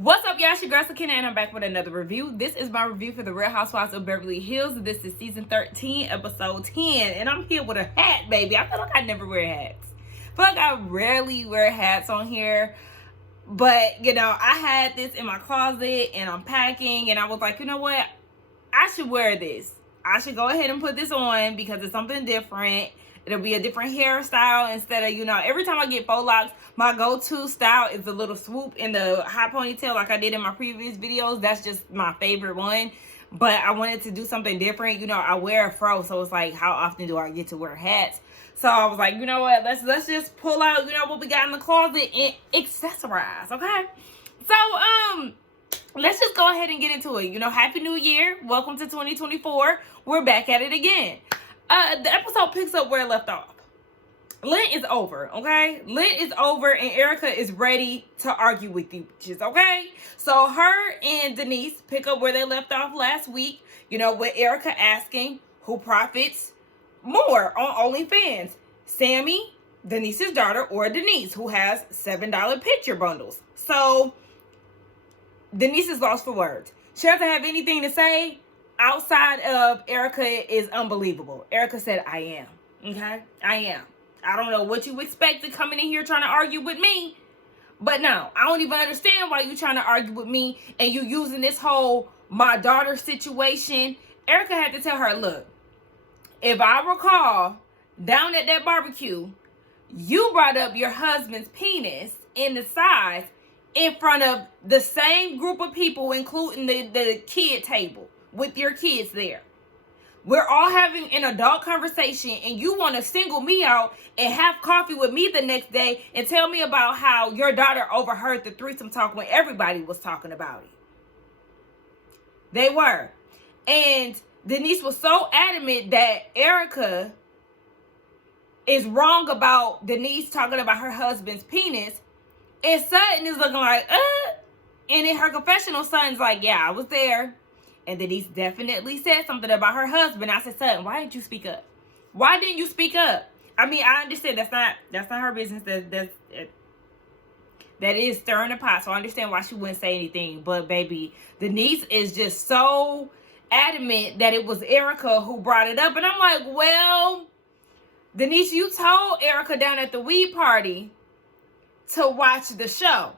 What's up, y'all? It's your girl Sakina, and I'm back with another review. This is my review for the Real Housewives of Beverly Hills. This is season 13, episode 10, and I'm here with a hat, baby. I feel like I never wear hats. I feel like I rarely wear hats on here, but you know, I had this in my closet, and I'm packing, and I was like, you know what? I should wear this. I should go ahead and put this on because it's something different. It'll be a different hairstyle instead of, you know, every time I get faux locks, my go-to style is the little swoop in the high ponytail like I did in my previous videos. That's just my favorite one. But I wanted to do something different. You know, I wear a fro, so it's like, how often do I get to wear hats? So I was like, you know what, let's just pull out, you know, what we got in the closet and accessorize, okay? So, let's just go ahead and get into it. You know, Happy New Year. Welcome to 2024. We're back at it again. The episode picks up where it left off. Lent is over, okay? Lent is over, and Erika is ready to argue with you, bitches, okay? So her and Denise pick up where they left off last week, you know, with Erika asking who profits more on OnlyFans, Sammy, Denise's daughter, or Denise, who has $7 picture bundles. So Denise is lost for words. She doesn't have anything to say outside of Erika is unbelievable. Erika said, I am. Okay? I am. I don't know what you expected coming in here trying to argue with me. But no, I don't even understand why you trying to argue with me and you using this whole my daughter situation. Erika had to tell her, look, if I recall, down at that barbecue, you brought up your husband's penis in the size in front of the same group of people, including the kid table with your kids there. We're all having an adult conversation and you want to single me out and have coffee with me the next day and tell me about how your daughter overheard the threesome talk when everybody was talking about it. They were. And Denise was so adamant that Erika is wrong about Denise talking about her husband's penis. And Sutton is looking like, And in her confessional, Sutton's like, yeah, I was there. And Denise definitely said something about her husband. I said, Sutton, why didn't you speak up? Why didn't you speak up? I mean, I understand that's not her business. That is stirring the pot. So I understand why she wouldn't say anything. But baby, Denise is just so adamant that it was Erika who brought it up. And I'm like, well, Denise, you told Erika down at the weed party to watch the show.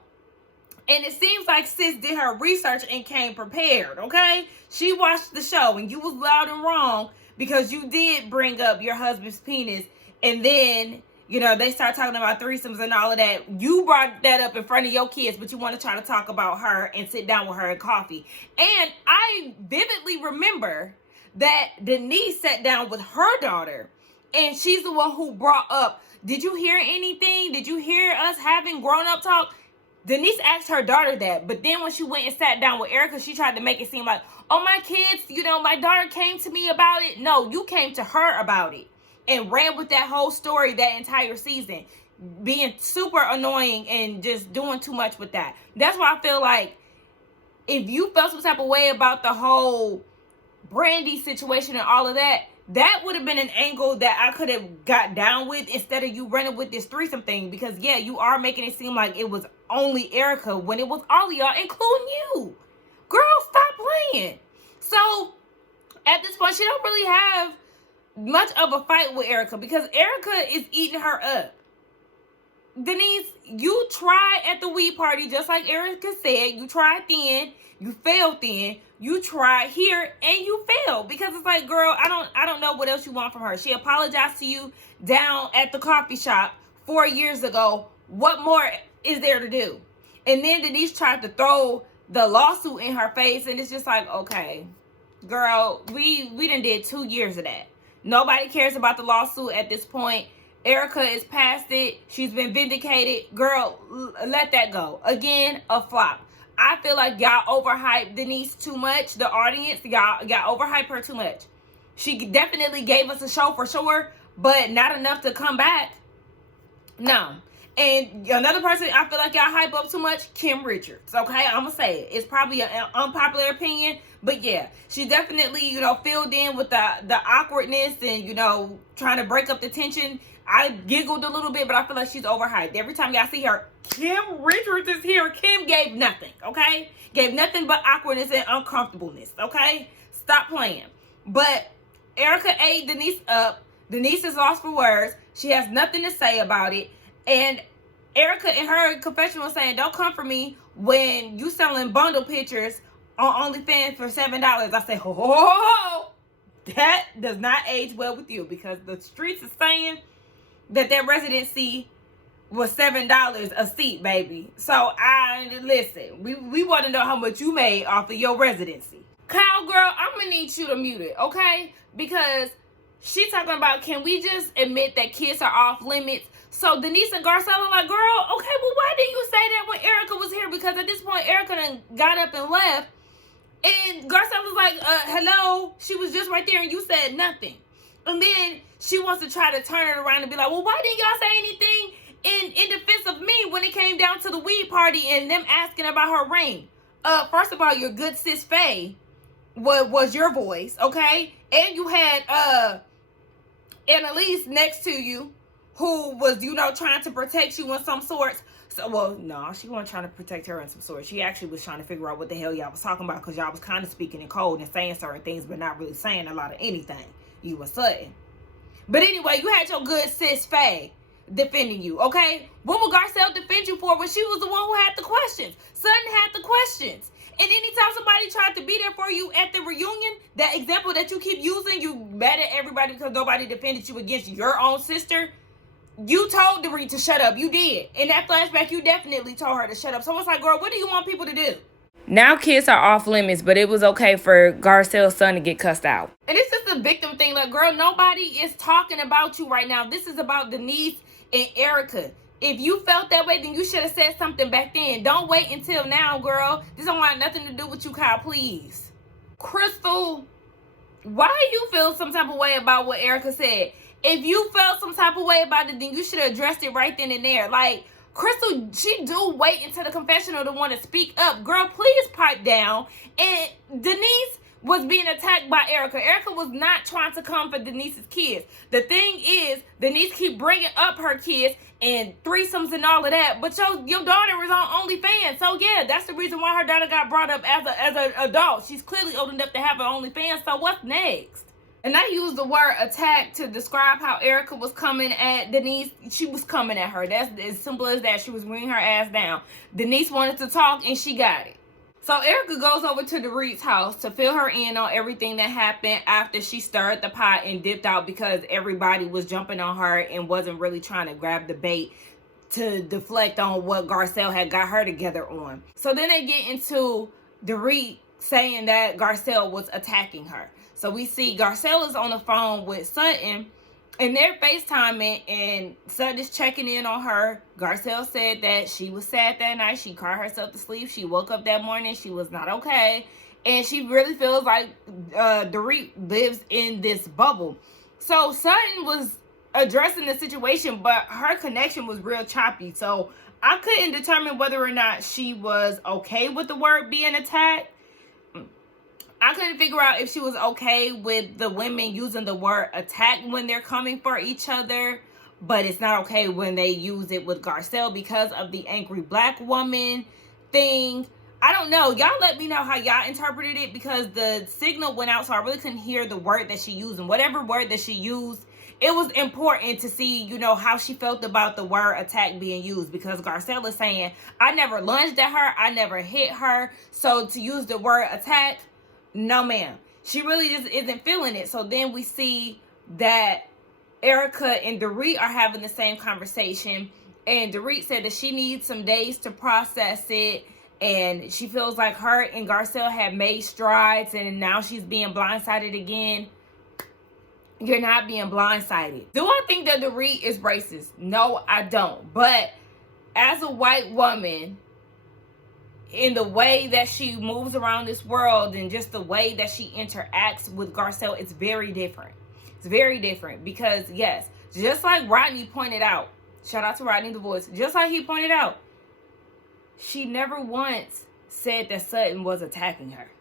And it seems like sis did her research and came prepared, okay? She watched the show and you was loud and wrong because you did bring up your husband's penis. And then, you know, they start talking about threesomes and all of that. You brought that up in front of your kids, but you want to try to talk about her and sit down with her and coffee. And I vividly remember that Denise sat down with her daughter and she's the one who brought up, did you hear anything? Did you hear us having grown-up talk? Denise asked her daughter that, but then when she went and sat down with Erika, she tried to make it seem like, oh, my kids, you know, my daughter came to me about it. No, you came to her about it and ran with that whole story that entire season, being super annoying and just doing too much with that. That's why I feel like if you felt some type of way about the whole Brandy situation and all of that, that would have been an angle that I could have got down with instead of you running with this threesome thing. Because, yeah, you are making it seem like it was only Erika when it was all of y'all, including you. Girl, stop playing. So, at this point, she don't really have much of a fight with Erika because Erika is eating her up. Denise, you tried at the weed party, just like Erika said. You tried then. You failed then. You tried here and you failed because it's like, girl, I don't know what else you want from her. She apologized to you down at the coffee shop 4 years ago. What more is there to do? And then Denise tried to throw the lawsuit in her face, and it's just like, okay, girl, we done did 2 years of that. Nobody cares about the lawsuit at this point. Erika is past it. She's been vindicated. Girl, let that go. Again, a flop. I feel like y'all overhyped Denise too much. The audience, y'all overhyped her too much. She definitely gave us a show for sure, but not enough to come back. No. And another person I feel like y'all hype up too much, Kim Richards. Okay, I'm gonna say it. It's probably an unpopular opinion, but yeah, she definitely, filled in with the awkwardness and, trying to break up the tension. I giggled a little bit, but I feel like she's overhyped. Every time y'all see her, Kim Richards is here. Kim gave nothing, okay? Gave nothing but awkwardness and uncomfortableness, okay? Stop playing. But Erika ate Denise up. Denise is lost for words. She has nothing to say about it. And Erika in her confession was saying, don't come for me when you selling bundle pictures on OnlyFans for $7. I say, ho, that does not age well with you, because the streets is saying that residency was $7 a seat, baby. So listen, we want to know how much you made off of your residency. Kyle, girl, I'm gonna need you to mute it, okay? Because she talking about, can we just admit that kids are off limits? So Denise and Garcelle are like, girl, okay, well, why didn't you say that when Erika was here? Because at this point, Erika done got up and left. And Garcelle was like, hello? She was just right there and you said nothing. And then she wants to try to turn it around and be like, well, why didn't y'all say anything in defense of me when it came down to the weed party and them asking about her ring? First of all, your good sis Faye was your voice, okay? And you had Annalise next to you, who was, trying to protect you in some sorts. So, well, no, she wasn't trying to protect her in some sorts. She actually was trying to figure out what the hell y'all was talking about, because y'all was kind of speaking in code and saying certain things, but not really saying a lot of anything. You were sudden. But anyway, you had your good sis Faye defending you, okay? What would Garcelle defend you for when she was the one who had the questions? Sutton had the questions. And anytime somebody tried to be there for you at the reunion, that example that you keep using, you mad at everybody because nobody defended you against your own sister. You told Dorit to shut up. You did. In that flashback, you definitely told her to shut up. So it's like, girl, what do you want people to do? Now kids are off limits, but it was okay for Garcelle's son to get cussed out. And it's just a victim thing. Like, girl, nobody is talking about you right now. This is about Denise and Erika. If you felt that way, then you should have said something back then. Don't wait until now, girl. This don't want nothing to do with you, Kyle, please. Crystal, why you feel some type of way about what Erika said? If you felt some type of way about it, then you should have addressed it right then and there. Like, Crystal, she do wait until the confessional to want to speak up. Girl, please pipe down. And Denise was being attacked by Erika. Erika was not trying to come for Denise's kids. The thing is, Denise keep bringing up her kids and threesomes and all of that, but your daughter is on OnlyFans. So yeah, that's the reason why her daughter got brought up as an adult. She's clearly old enough to have her OnlyFans. So what's next? And I used the word attack to describe how Erika was coming at Denise. She was coming at her. That's as simple as that. She was bringing her ass down. Denise wanted to talk and she got it. So Erika goes over to Dorit's house to fill her in on everything that happened after she stirred the pot and dipped out because everybody was jumping on her and wasn't really trying to grab the bait to deflect on what Garcelle had got her together on. So then they get into Dorit saying that Garcelle was attacking her. So we see Garcelle is on the phone with Sutton and they're FaceTiming and Sutton is checking in on her. Garcelle said that she was sad that night. She cried herself to sleep. She woke up that morning. She was not okay. And she really feels like Dorit lives in this bubble. So Sutton was addressing the situation, but her connection was real choppy. So I couldn't determine whether or not she was okay with the word being attacked. I couldn't figure out if she was okay with the women using the word attack when they're coming for each other, but it's not okay when they use it with Garcelle because of the angry black woman thing. I don't know. Y'all let me know how y'all interpreted it, because the signal went out, so I really couldn't hear the word that she used. And whatever word that she used, it was important to see, how she felt about the word attack being used, because Garcelle is saying, I never lunged at her. I never hit her. So to use the word attack, no, ma'am. She really just isn't feeling it. So then we see that Erika and Dorit are having the same conversation. And Dorit said that she needs some days to process it. And she feels like her and Garcelle have made strides. And now she's being blindsided again. You're not being blindsided. Do I think that Dorit is racist? No, I don't. But as a white woman, in the way that she moves around this world and just the way that she interacts with Garcelle, it's very different. It's very different because, yes, just like Rodney pointed out, Shout out to Rodney the Voice. Just like he pointed out, she never once said that Sutton was attacking her.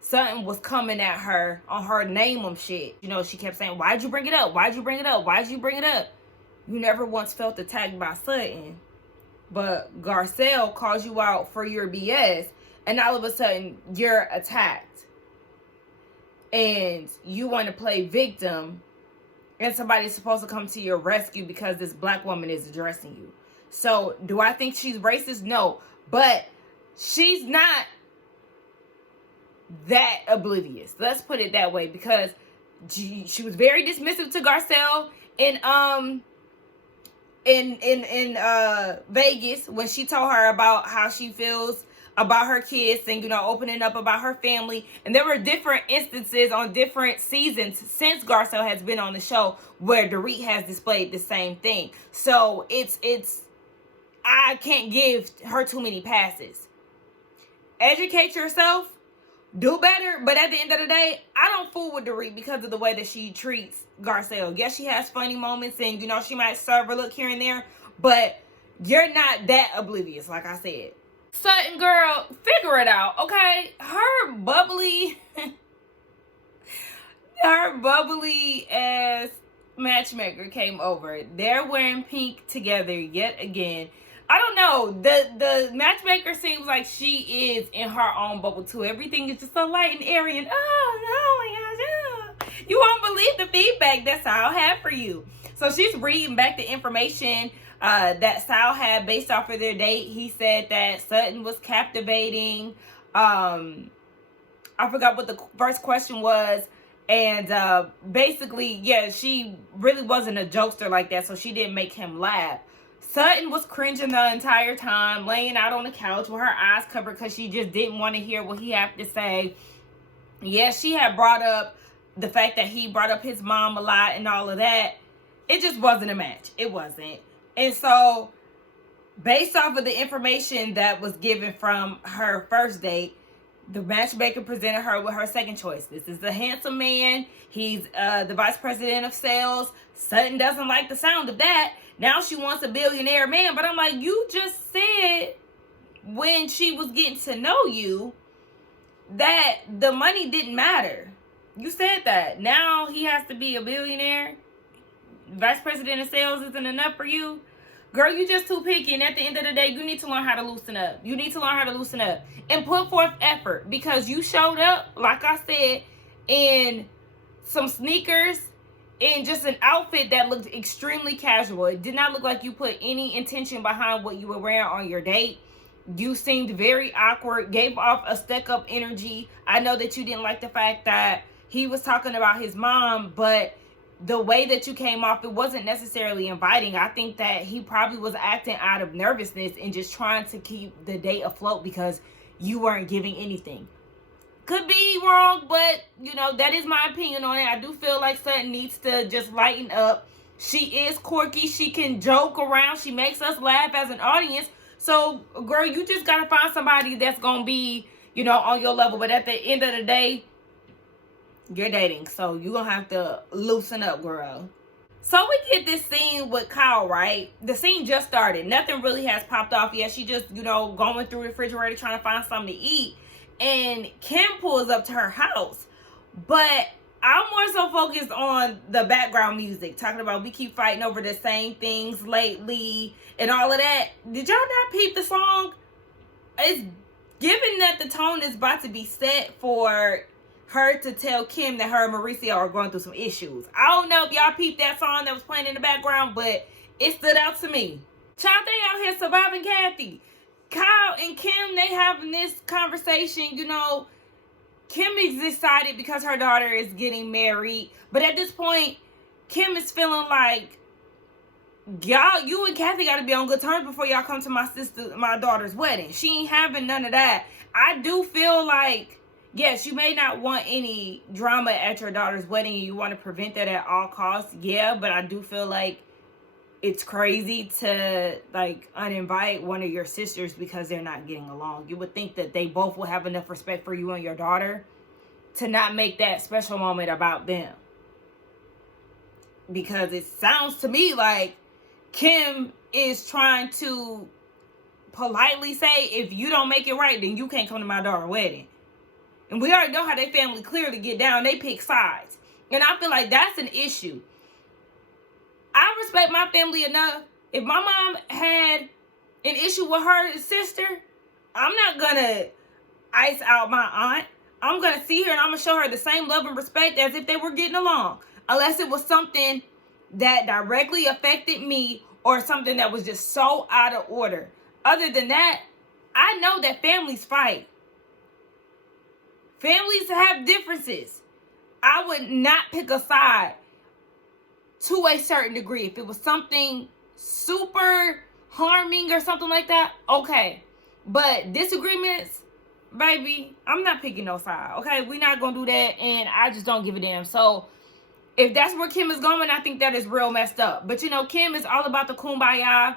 Sutton was coming at her on her name shit. You know, she kept saying, why'd you bring it up? Why'd you bring it up? Why'd you bring it up? You never once felt attacked by Sutton. But Garcelle calls you out for your BS, and all of a sudden, you're attacked. And you want to play victim, and somebody's supposed to come to your rescue because this black woman is addressing you. So, do I think she's racist? No. But she's not that oblivious. Let's put it that way, because she was very dismissive to Garcelle in Vegas when she told her about how she feels about her kids and, you know, opening up about her family. And there were different instances on different seasons since Garcelle has been on the show where Dorit has displayed the same thing. So it's I can't give her too many passes. Educate yourself. Do better, but at the end of the day, I don't fool with Dorit because of the way that she treats Garcelle. Yes, she has funny moments and, you know, she might serve her look here and there, but you're not that oblivious, like I said. Sutton, girl, figure it out, okay? Her bubbly ass matchmaker came over. They're wearing pink together yet again. I don't know. The matchmaker seems like she is in her own bubble too. Everything is just so light and airy and oh my gosh, yeah. You won't believe the feedback that Sal had for you. So she's reading back the information that Sal had based off of their date. He said that Sutton was captivating. I forgot what the first question was. And basically, yeah, she really wasn't a jokester like that, so she didn't make him laugh. Sutton was cringing the entire time, laying out on the couch with her eyes covered because she just didn't want to hear what he had to say. Yeah, she had brought up the fact that he brought up his mom a lot and all of that. It just wasn't a match. It wasn't. And so, based off of the information that was given from her first date, the matchmaker presented her with her second choice. This is the handsome man. He's the vice president of sales. Sutton doesn't like the sound of that. Now she wants a billionaire man. But I'm like, you just said when she was getting to know you that the money didn't matter. You said that. Now he has to be a billionaire. Vice president of sales isn't enough for you. Girl, you just too picky. And at the end of the day, you need to learn how to loosen up. You need to learn how to loosen up. And put forth effort. Because you showed up, like I said, in some sneakers, in just an outfit that looked extremely casual. It did not look like you put any intention behind what you were wearing on your date. You seemed very awkward, gave off a stuck-up energy. I know that you didn't like the fact that he was talking about his mom, but the way that you came off, it wasn't necessarily inviting. I think that he probably was acting out of nervousness and just trying to keep the date afloat because you weren't giving anything. Could be wrong, but, you know, that is my opinion on it. I do feel like Sutton needs to just lighten up. She is quirky. She can joke around. She makes us laugh as an audience. So, girl, you just got to find somebody that's going to be, you know, on your level. But at the end of the day, you're dating. So, you're going to have to loosen up, girl. So, we get this scene with Kyle, right? The scene just started. Nothing really has popped off yet. She just, you know, going through the refrigerator trying to find something to eat. And Kim pulls up to her house. But I'm more so focused on the background music. Talking about we keep fighting over the same things lately and all of that. Did y'all not peep the song? It's given that the tone is about to be set for her to tell Kim that her and Mauricio are going through some issues. I don't know if y'all peeped that song that was playing in the background, but it stood out to me. Child, they out here surviving Kathy. Kyle and Kim, they having this conversation, you know. Kim is excited because her daughter is getting married. But at this point, Kim is feeling like, y'all, you and Kathy got to be on good terms before y'all come to my daughter's wedding. She ain't having none of that. I do feel like, yes, you may not want any drama at your daughter's wedding and you want to prevent that at all costs. Yeah, but I do feel like it's crazy to, like, uninvite one of your sisters because they're not getting along. You would think that they both will have enough respect for you and your daughter to not make that special moment about them. Because it sounds to me like Kim is trying to politely say, if you don't make it right, then you can't come to my daughter's wedding. And we already know how they family clearly get down. They pick sides. And I feel like that's an issue. I respect my family enough. If my mom had an issue with her sister, I'm not going to ice out my aunt. I'm going to see her and I'm going to show her the same love and respect as if they were getting along. Unless it was something that directly affected me or something that was just so out of order. Other than that, I know that families fight. Families have differences. I would not pick a side to a certain degree. If it was something super harming or something like that, okay. But disagreements, baby, I'm not picking no side, okay? We're not going to do that, and I just don't give a damn. So, if that's where Kim is going, I think that is real messed up. But, you know, Kim is all about the kumbaya.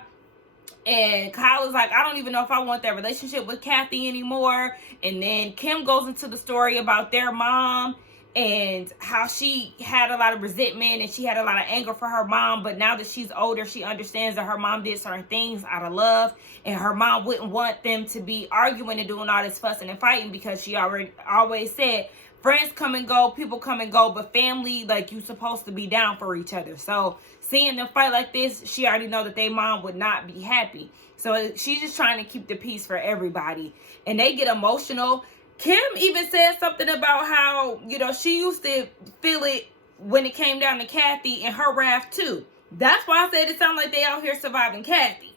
And Kyle is like, I don't even know if I want that relationship with Kathy anymore. And then Kim goes into the story about their mom and how she had a lot of resentment and she had a lot of anger for her mom. But now that she's older, she understands that her mom did certain things out of love. And her mom wouldn't want them to be arguing and doing all this fussing and fighting because she always said, friends come and go, people come and go, but family, like, you supposed to be down for each other. So seeing them fight like this, she already know that their mom would not be happy. So she's just trying to keep the peace for everybody. And they get emotional. Kim even said something about how, you know, she used to feel it when it came down to Kathy and her wrath too. That's why I said it sounded like they out here surviving Kathy.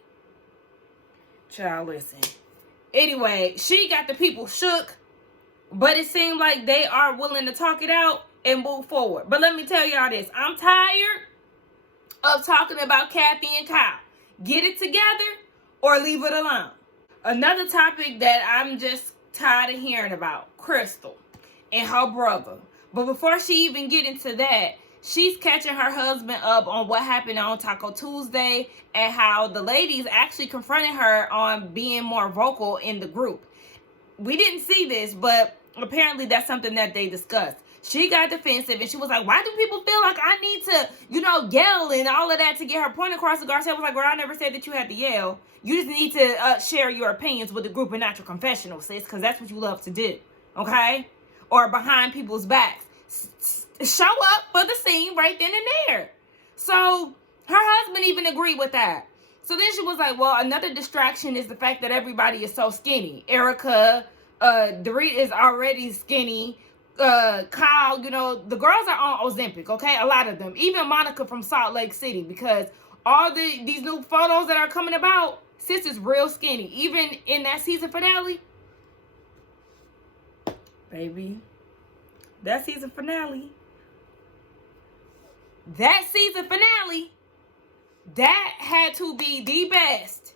Child, listen. Anyway, she got the people shook. But it seemed like they are willing to talk it out and move forward. But let me tell y'all this. I'm tired of talking about Kathy and Kyle. Get it together or leave it alone. Another topic that I'm just tired of hearing about. Crystal and her brother. But before she even get into that, she's catching her husband up on what happened on Taco Tuesday and how the ladies actually confronted her on being more vocal in the group. We didn't see this, but apparently that's something that they discussed. She got defensive and she was like, why do people feel like I need to, you know, yell and all of that to get her point across? The Garcia was like, well, I never said that you had to yell. You just need to share your opinions with the group and not your confessional, sis, because that's what you love to do, okay? Or behind people's backs. Show up for the scene right then and there. So her husband even agreed with that. So then she was like, well, another distraction is the fact that everybody is so skinny. Erika, Dorit is already skinny. Kyle, you know, the girls are on Ozempic, okay? A lot of them. Even Monica from Salt Lake City, because all these new photos that are coming about, sis is real skinny. Even in that season finale, baby, that season finale, that had to be the best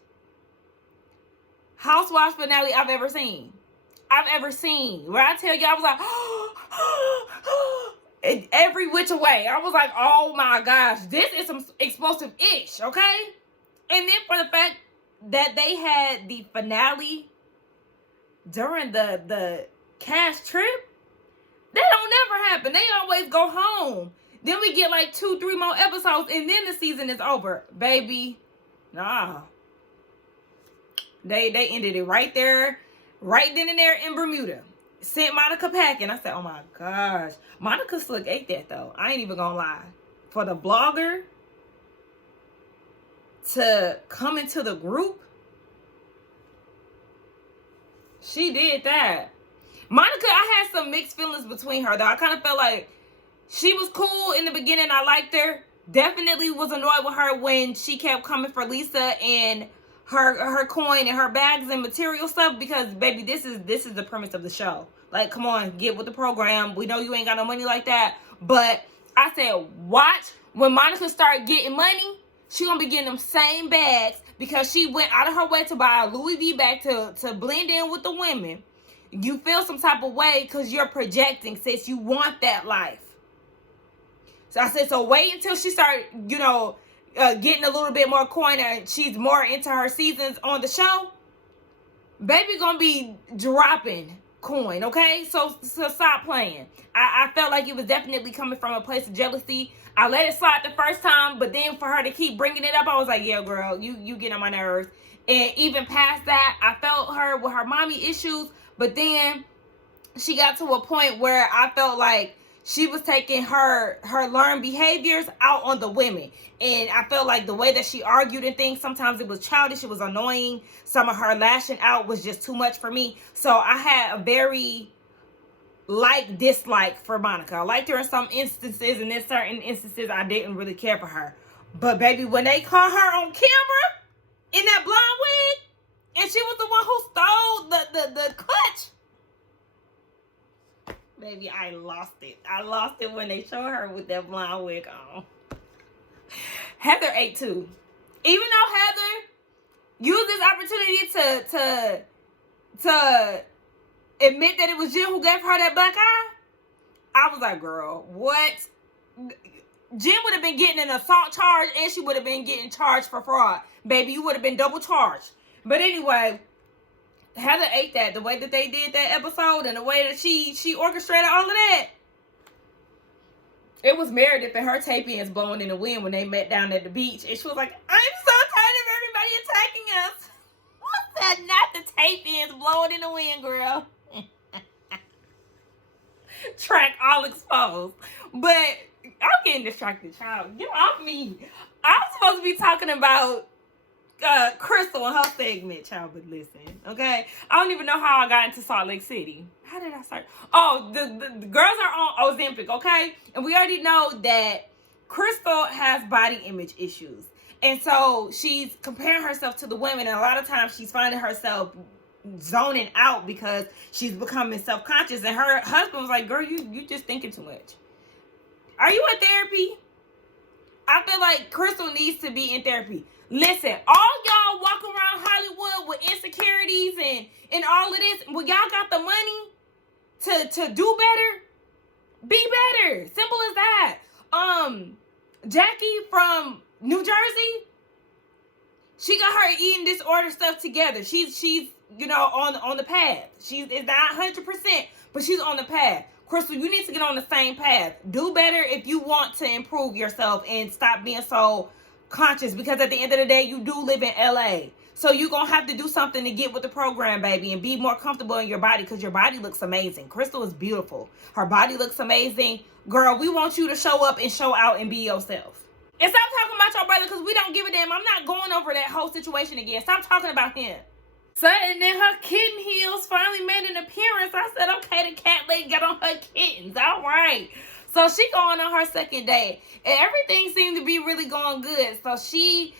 Housewives finale I've ever seen. Where I tell you, I was like, every which way. I was like, oh my gosh, this is some explosive-ish, okay? And then for the fact that they had the finale during the cash trip, that don't never happen. They always go home. Then we get like 2-3 more episodes and then the season is over. Baby, nah. They ended it right there. Right then and there in Bermuda. Sent Monica packing. I said, oh my gosh. Monica Slick ate that though. I ain't even gonna lie. For the blogger to come into the group, she did that. Monica, I had some mixed feelings between her though. I kind of felt like she was cool in the beginning. I liked her. Definitely was annoyed with her when she kept coming for Lisa and her coin and her bags and material stuff, because baby, this is the premise of the show. Like, come on, get with the program. We know you ain't got no money like that. But I said, watch when Monica start getting money, she gonna be getting them same bags because she went out of her way to buy a Louis V bag to blend in with the women. You feel some type of way because you're projecting, sis. You want that life. So I said, so wait until she start, you know, getting a little bit more coin and she's more into her seasons on the show. Baby gonna be dropping coin, okay? So stop playing. I felt like it was definitely coming from a place of jealousy. I let it slide the first time, but then for her to keep bringing it up, I was like, yeah, girl, you get on my nerves. And even past that, I felt her with her mommy issues, but then she got to a point where I felt like she was taking her learned behaviors out on the women. And I felt like the way that she argued and things, sometimes it was childish, it was annoying. Some of her lashing out was just too much for me. So I had a very dislike for Monica. I liked her in some instances, and in certain instances I didn't really care for her. But baby, when they caught her on camera in that blonde wig, and she was the one who stole the clutch, baby, I lost it. I lost it when they showed her with that blonde wig on. Heather ate too. Even though Heather used this opportunity to admit that it was Jim who gave her that black eye, I was like, girl, what? Jim would have been getting an assault charge, and she would have been getting charged for fraud. Baby, you would have been double charged. But anyway, Heather ate that. The way that they did that episode and the way that she orchestrated all of that. It was Meredith and her tape ends blowing in the wind when they met down at the beach. And she was like, I'm so tired of everybody attacking us. What's that? Not the tape ends blowing in the wind, girl. Track all exposed. But I'm getting distracted, child. Get off me. I'm supposed to be talking about Crystal and her segment, child, but listen, okay? I don't even know how I got into Salt Lake City. How did I start? Oh, the girls are on Ozempic, okay? And we already know that Crystal has body image issues. And so she's comparing herself to the women, and a lot of times she's finding herself zoning out because she's becoming self-conscious. And her husband was like, girl, you just thinking too much. Are you in therapy? I feel like Crystal needs to be in therapy. Listen, all y'all walk around Hollywood with insecurities and all of this. Well, y'all got the money to do better. Be better. Simple as that. Jackie from New Jersey, she got her eating disorder stuff together. She's on the path. It's not 100%, but she's on the path. Crystal, you need to get on the same path. Do better if you want to improve yourself and stop being so conscious, because at the end of the day, you do live in LA. So you're going to have to do something to get with the program, baby, and be more comfortable in your body, because your body looks amazing. Crystal is beautiful. Her body looks amazing. Girl, we want you to show up and show out and be yourself. And stop talking about your brother, because we don't give a damn. I'm not going over that whole situation again. Stop talking about him. So, and then her kitten heels finally made an appearance. I said, okay, the cat lady got on her kittens. All right. So she going on her second day, and everything seemed to be really going good. So she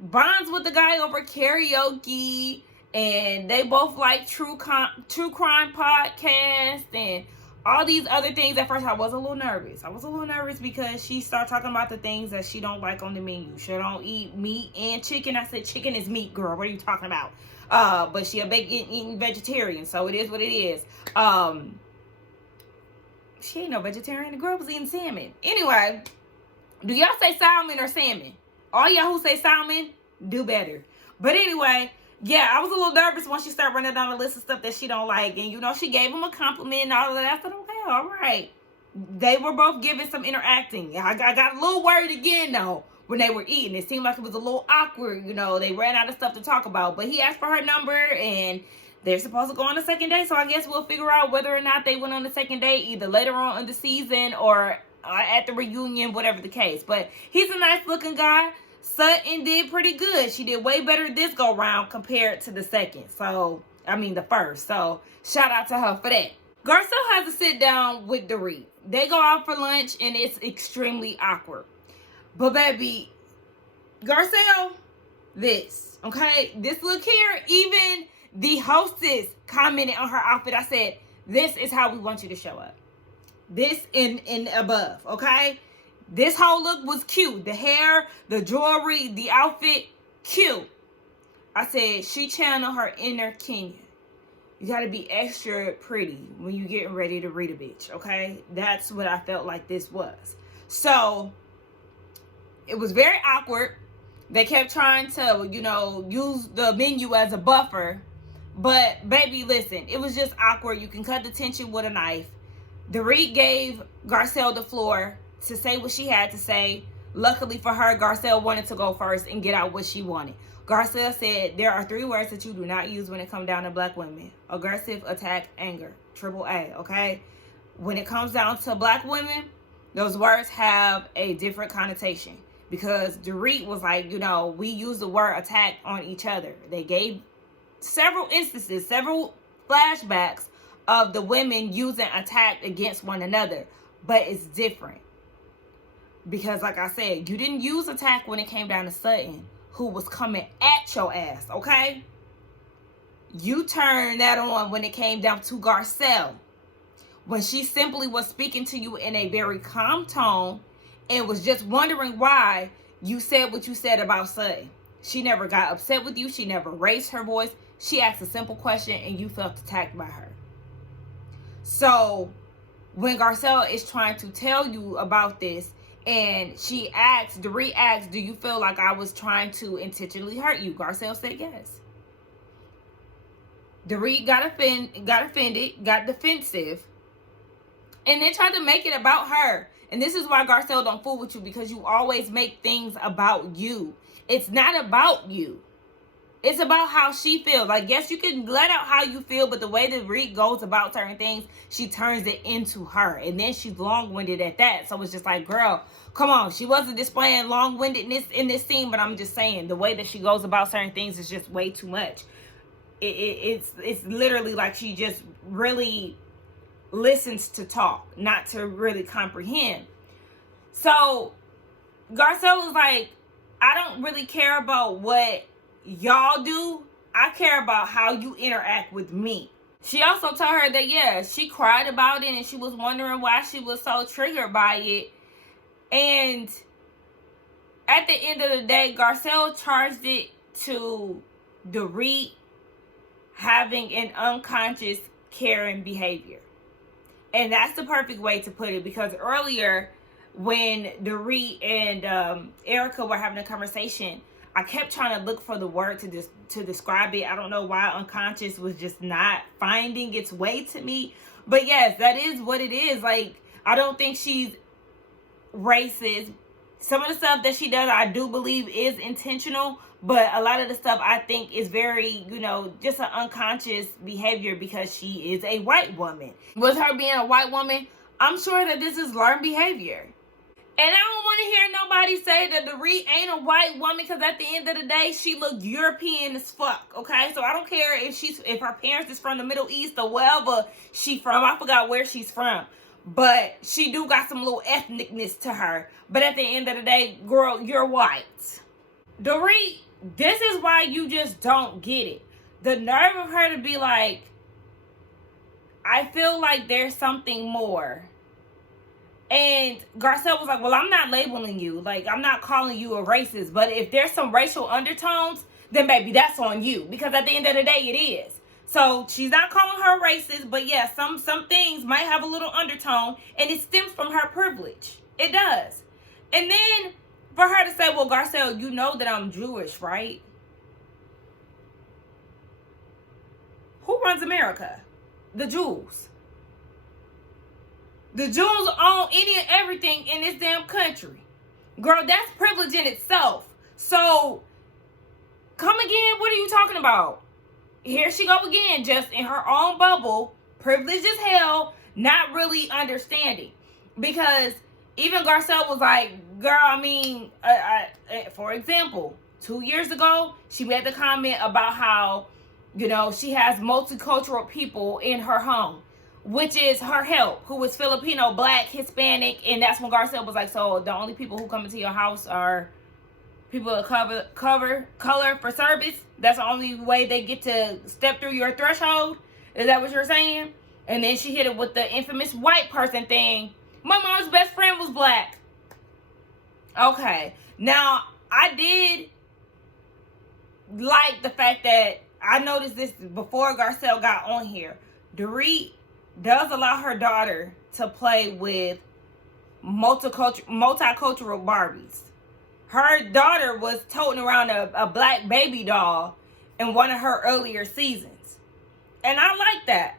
bonds with the guy over karaoke, and they both like true crime podcast and all these other things. At first, I was a little nervous. Because she started talking about the things that she don't like on the menu. She don't eat meat and chicken. I said, chicken is meat, girl. What are you talking about? But she a eating vegetarian, so it is what it is. She ain't no vegetarian. The girl was eating salmon. Anyway, do y'all say salmon or salmon? All y'all who say salmon, do better. But anyway, yeah, I was a little nervous when she started running down the list of stuff that she don't like. And, she gave him a compliment and all of that. I said, okay, all right. They were both giving some interacting. I got a little worried again, though, when they were eating. It seemed like it was a little awkward. They ran out of stuff to talk about. But he asked for her number, and they're supposed to go on the second day. So I guess we'll figure out whether or not they went on the second day, either later on in the season or at the reunion, whatever the case. But he's a nice looking guy. Sutton did pretty good. She did way better this go round compared to the first. So shout out to her for that. Garcelle has to sit down with Dorit. They go out for lunch, and it's extremely awkward. But baby, Garcelle, this look here, even the hostess commented on her outfit. I said, this is how we want you to show up. This and above, okay? This whole look was cute. The hair, the jewelry, the outfit, cute. I said, she channeled her inner Kenya. You got to be extra pretty when you getting ready to read a bitch, okay? That's what I felt like this was. So, it was very awkward. They kept trying to, use the menu as a buffer. But baby, listen, it was just awkward. You can cut the tension with a knife. Dorit gave Garcelle the floor to say what she had to say. Luckily for her, Garcelle wanted to go first and get out what she wanted. Garcelle said, there are 3 words that you do not use when it comes down to black women. Aggressive, attack, anger. AAA, okay? When it comes down to black women, those words have a different connotation. Because Dorit was like, you know, we use the word attack on each other. They gave several instances, several flashbacks of the women using attack against one another. But it's different. Because like I said, you didn't use attack when it came down to Sutton, who was coming at your ass, okay? You turned that on when it came down to Garcelle, when she simply was speaking to you in a very calm tone and was just wondering why you said what you said about Sutton. She never got upset with you. She never raised her voice. She asked a simple question and you felt attacked by her. So when Garcelle is trying to tell you about this, and she asked, Dorit asked, do you feel like I was trying to intentionally hurt you? Garcelle said yes. Dorit got offended, got defensive, and then tried to make it about her. And this is why Garcelle don't fool with you, because you always make things about you. It's not about you. It's about how she feels. Like, yes, you can let out how you feel, but the way that Dorit goes about certain things, she turns it into her. And then she's long-winded at that. So it's just like, girl, come on. She wasn't displaying long-windedness in this scene, but I'm just saying the way that she goes about certain things is just way too much. It's literally like she just really listens to talk, not to really comprehend. So Garcelle was like, I don't really care about what y'all do. I care about how you interact with me. She also told her that, yeah, she cried about it and she was wondering why she was so triggered by it. And at the end of the day, Garcelle charged it to Dorit having an unconscious caring behavior. And that's the perfect way to put it, because earlier when Dorit and Erika were having a conversation, I kept trying to look for the word to describe it. I don't know why unconscious was just not finding its way to me. But yes, that is what it is. Like, I don't think she's racist. Some of the stuff that she does, I do believe is intentional. But a lot of the stuff I think is very, you know, just an unconscious behavior because she is a white woman. With her being a white woman, I'm sure that this is learned behavior. And I don't want to hear nobody say that Dorit ain't a white woman, because at the end of the day, she look European as fuck, okay? So I don't care if her parents is from the Middle East or wherever she from. I forgot where she's from. But she do got some little ethnicness to her. But at the end of the day, girl, you're white. Dorit, this is why you just don't get it. The nerve of her to be like, I feel like there's something more. And Garcelle was like, well, I'm not labeling you. Like, I'm not calling you a racist. But if there's some racial undertones, then baby, that's on you. Because at the end of the day, it is. So she's not calling her racist. But yeah, some things might have a little undertone. And it stems from her privilege. It does. And then for her to say, well, Garcelle, you know that I'm Jewish, right? Who runs America? The Jews. The Jews own any and everything in this damn country. Girl, that's privilege in itself. So, come again, what are you talking about? Here she go again, just in her own bubble, privileged as hell, not really understanding. Because even Garcelle was like, girl, I mean, for example, 2 years ago, she made the comment about how, you know, she has multicultural people in her home, which is her help, who is Filipino, Black, Hispanic. And that's when Garcelle was like, so the only people who come into your house are people of color for service? That's the only way they get to step through your threshold? Is that what you're saying? And then she hit it with the infamous white person thing. My mom's best friend was Black. Okay. Now, I did like the fact that I noticed this before Garcelle got on here. Dorit does allow her daughter to play with multicultural Barbies. Her daughter was toting around a black baby doll in one of her earlier seasons. And I like that.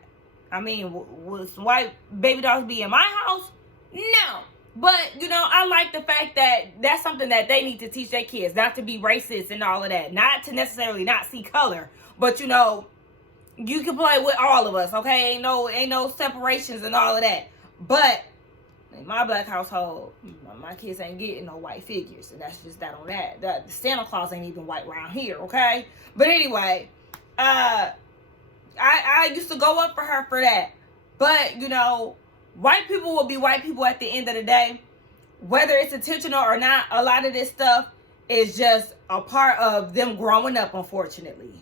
I mean, will some white baby dolls be in my house? No. But, you know, I like the fact that that's something that they need to teach their kids, not to be racist and all of that. Not to necessarily not see color. But, you know, you can play with all of us, okay? Ain't no separations and all of that. But in my black household, my kids ain't getting no white figures. And that's just that on that. The Santa Claus ain't even white around here, okay? But anyway, I used to go up for her for that. But, you know, white people will be white people at the end of the day. Whether it's intentional or not, a lot of this stuff is just a part of them growing up, unfortunately.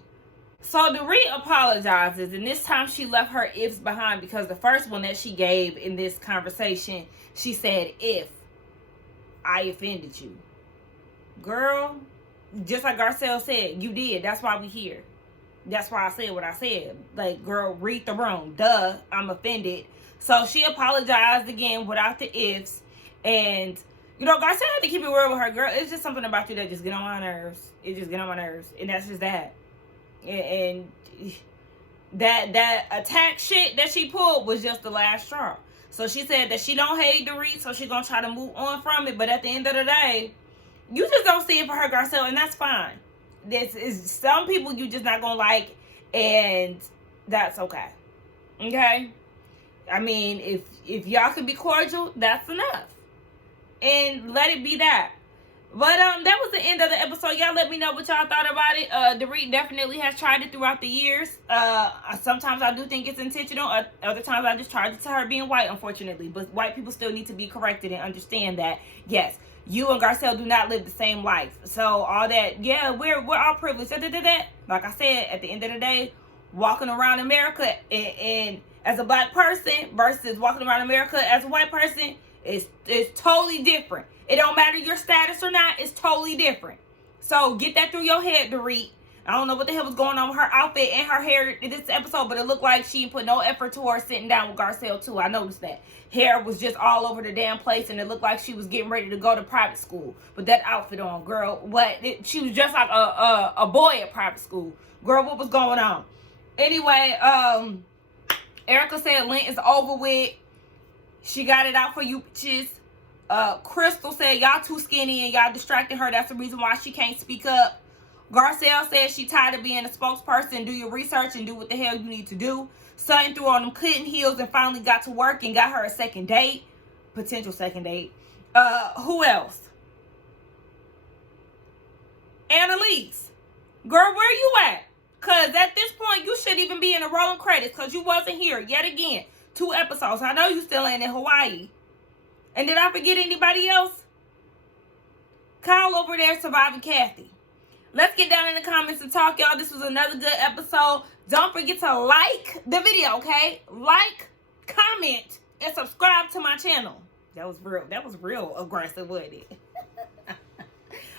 So Dorit apologizes, and this time she left her ifs behind, because the first one that she gave in this conversation, she said, if I offended you. Girl, just like Garcelle said, you did. That's why we here. That's why I said what I said. Like, girl, read the room. Duh, I'm offended. So she apologized again without the ifs. And, you know, Garcelle had to keep it real with her. Girl, it's just something about you that just get on my nerves. It just get on my nerves. And that's just that. And that attack shit that she pulled was just the last straw. So she said that she don't hate Dorit, so she's gonna try to move on from it. But at the end of the day, you just don't see it for her, Garcelle, and that's fine. This is some people you just not gonna like, and that's okay. Okay? I mean, if y'all can be cordial, that's enough. And let it be that. But that was the end of the episode. Y'all let me know what y'all thought about it. Dorit definitely has tried it throughout the years. Sometimes I do think it's intentional. Other times I just charge it to her being white, unfortunately. But white people still need to be corrected and understand that, yes, you and Garcelle do not live the same life. So all that, yeah, we're all privileged. Like I said, at the end of the day, walking around America and as a black person versus walking around America as a white person is totally different. It don't matter your status or not. It's totally different. So get that through your head, Dorit. I don't know what the hell was going on with her outfit and her hair in this episode, but it looked like she put no effort towards sitting down with Garcelle too. I noticed that. Hair was just all over the damn place, and it looked like she was getting ready to go to private school with that outfit on, girl. She was just like a boy at private school. Girl, what was going on? Anyway, Erika said Lent is over with. She got it out for you bitches. Crystal said y'all too skinny and y'all distracting her. That's the reason why she can't speak up. Garcelle said she tired of being a spokesperson. Do your research and do what the hell you need to do. Sutton threw on them cotton heels and finally got to work and got her a second date. Potential second date. Who else? Annalise. Girl, where you at? Because at this point, you should even be in the rolling credits because you wasn't here yet again. 2 episodes. I know you still ain't in Hawaii. And did I forget anybody else? Kyle over there surviving Kathy. Let's get down in the comments and talk, y'all. This was another good episode. Don't forget to like the video, okay? Like, comment, and subscribe to my channel. That was real aggressive, wasn't it?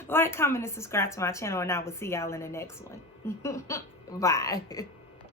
Like, comment, and subscribe to my channel, and I will see y'all in the next one. Bye.